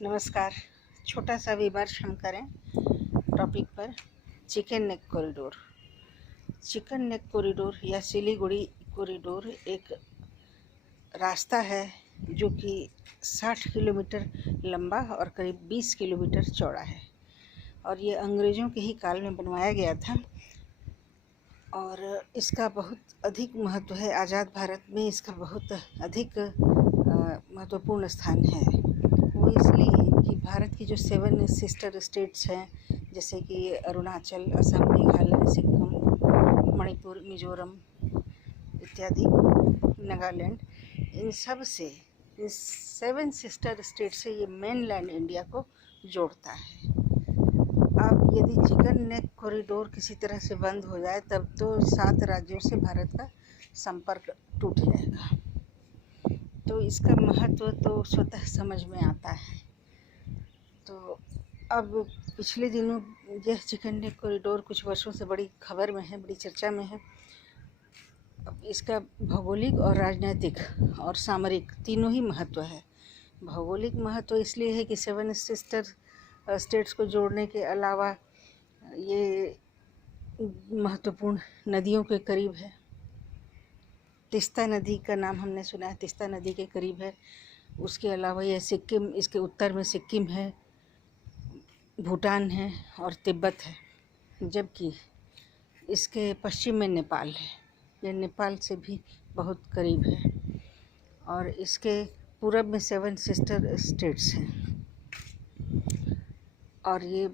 नमस्कार। छोटा सा विमर्श हम करें टॉपिक पर chicken neck corridor. Chicken neck corridor या सिलीगुड़ी कॉरिडोर एक रास्ता है जो कि 60 किलोमीटर लंबा और करीब 20 किलोमीटर चौड़ा है और ये अंग्रेज़ों के ही काल में बनवाया गया था और इसका बहुत अधिक महत्व है। आज़ाद भारत में इसका बहुत अधिक महत्वपूर्ण स्थान है। वो इसलिए कि भारत की जो 7 सिस्टर स्टेट्स हैं, जैसे कि अरुणाचल, असम, मेघालय, सिक्किम, मणिपुर, मिज़ोरम इत्यादि, नागालैंड, इन 7 सिस्टर स्टेट से ये मेनलैंड इंडिया को जोड़ता है। अब यदि चिकन नेक कॉरिडोर किसी तरह से बंद हो जाए तब तो 7 राज्यों से भारत का संपर्क टूट जाएगा। तो इसका महत्व तो स्वतः समझ में आता है। तो अब पिछले दिनों यह चिकन नेक कॉरिडोर कुछ वर्षों से बड़ी खबर में है, बड़ी चर्चा में है। अब इसका भौगोलिक और राजनीतिक और सामरिक तीनों ही महत्व है। भौगोलिक महत्व इसलिए है कि 7 सिस्टर स्टेट्स को जोड़ने के अलावा ये महत्वपूर्ण नदियों के करीब है। तीस्ता नदी का नाम हमने सुना है, तीस्ता नदी के करीब है। उसके अलावा यह सिक्किम, इसके उत्तर में सिक्किम है, भूटान है और तिब्बत है, जबकि इसके पश्चिम में नेपाल है। यह नेपाल से भी बहुत करीब है और इसके पूरब में 7 सिस्टर स्टेट्स हैं और ये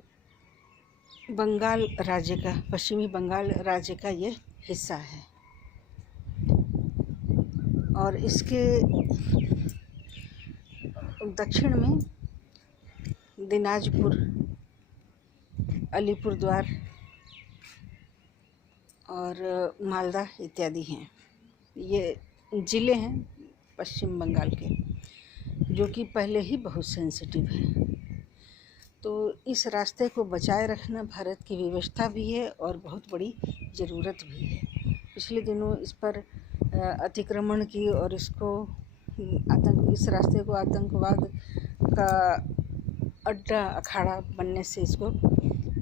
बंगाल राज्य का, पश्चिमी बंगाल राज्य का ये हिस्सा है। और इसके दक्षिण में दिनाजपुर, अलीपुरद्वार और मालदा इत्यादि हैं। ये ज़िले हैं पश्चिम बंगाल के, जो कि पहले ही बहुत सेंसिटिव है। तो इस रास्ते को बचाए रखना भारत की विवशता भी है और बहुत बड़ी ज़रूरत भी है। पिछले दिनों इस पर अतिक्रमण की और इस रास्ते को आतंकवाद का अड्डा अखाड़ा बनने से इसको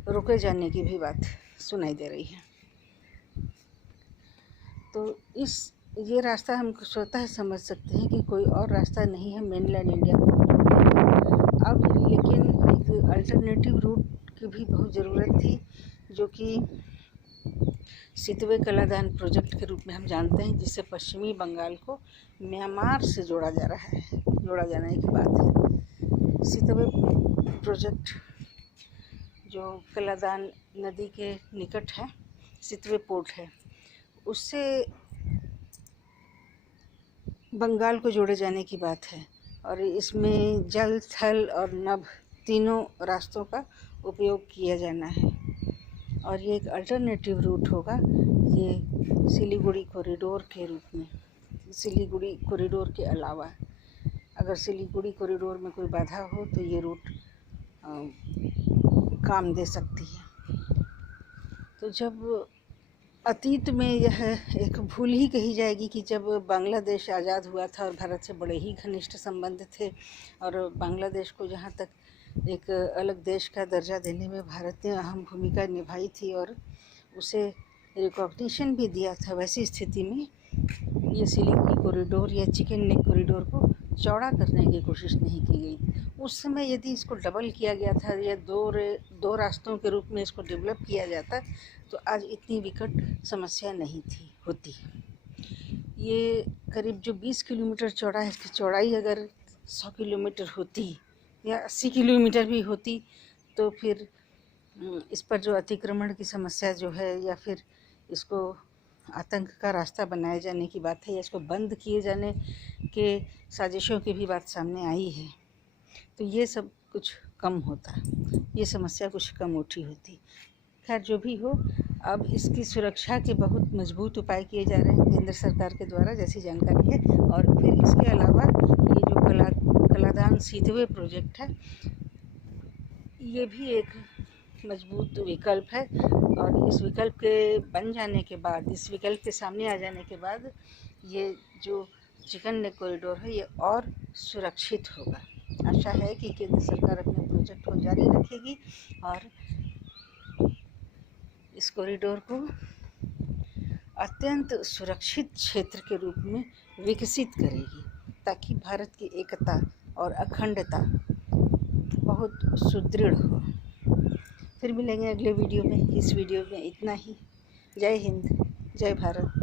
रोके जाने की भी बात सुनाई दे रही है। तो ये रास्ता हम स्वतः समझ सकते हैं कि कोई और रास्ता नहीं है मेनलैंड इंडिया को जोड़ने का। अब लेकिन एक अल्टरनेटिव रूट की भी बहुत ज़रूरत थी, जो कि सितवे कलादान प्रोजेक्ट के रूप में हम जानते हैं, जिससे पश्चिमी बंगाल को म्यांमार से जोड़ा जाने की बात है। सितवे प्रोजेक्ट जो कलादान नदी के निकट है, सितवे पोर्ट है, उससे बंगाल को जोड़े जाने की बात है और इसमें जल, थल और नभ तीनों रास्तों का उपयोग किया जाना है और ये एक अल्टरनेटिव रूट होगा ये सिलीगुड़ी कॉरिडोर के रूप में। सिलीगुड़ी कॉरिडोर के अलावा अगर सिलीगुड़ी कॉरिडोर में कोई बाधा हो तो ये रूट काम दे सकती है। तो जब अतीत में यह एक भूल ही कही जाएगी कि जब बांग्लादेश आज़ाद हुआ था और भारत से बड़े ही घनिष्ठ संबंध थे और बांग्लादेश को जहाँ तक एक अलग देश का दर्जा देने में भारत ने अहम भूमिका निभाई थी और उसे रिकॉग्निशन भी दिया था, वैसी स्थिति में ये सिलीगुड़ी कॉरिडोर या चिकन नेक कॉरिडोर को चौड़ा करने की कोशिश नहीं की गई। उस समय यदि इसको डबल किया गया था या दो रास्तों के रूप में इसको डेवलप किया जाता तो आज इतनी विकट समस्या नहीं होती। ये करीब जो 20 किलोमीटर चौड़ा है, इसकी चौड़ाई अगर 100 किलोमीटर होती या 80 किलोमीटर भी होती तो फिर इस पर जो अतिक्रमण की समस्या जो है या फिर इसको आतंक का रास्ता बनाए जाने की बात है या इसको बंद किए जाने के साजिशों की भी बात सामने आई है, तो ये सब कुछ कम होता, ये समस्या कुछ कम उठी होती। खैर जो भी हो, अब इसकी सुरक्षा के बहुत मजबूत उपाय किए जा रहे हैं केंद्र सरकार के द्वारा, जैसी जानकारी है। और फिर इसके अलावा ये जो कलादान सितवे प्रोजेक्ट है, ये भी एक मजबूत विकल्प है और इस विकल्प के बन जाने के बाद, इस विकल्प के सामने आ जाने के बाद ये जो चिकन नेक कॉरिडोर है ये और सुरक्षित होगा। आशा है कि केंद्र सरकार अपने प्रोजेक्ट को जारी रखेगी और इस कॉरिडोर को अत्यंत सुरक्षित क्षेत्र के रूप में विकसित करेगी, ताकि भारत की एकता और अखंडता बहुत सुदृढ़ हो। फिर मिलेंगे अगले वीडियो में। इस वीडियो में इतना ही। जय हिंद, जय भारत।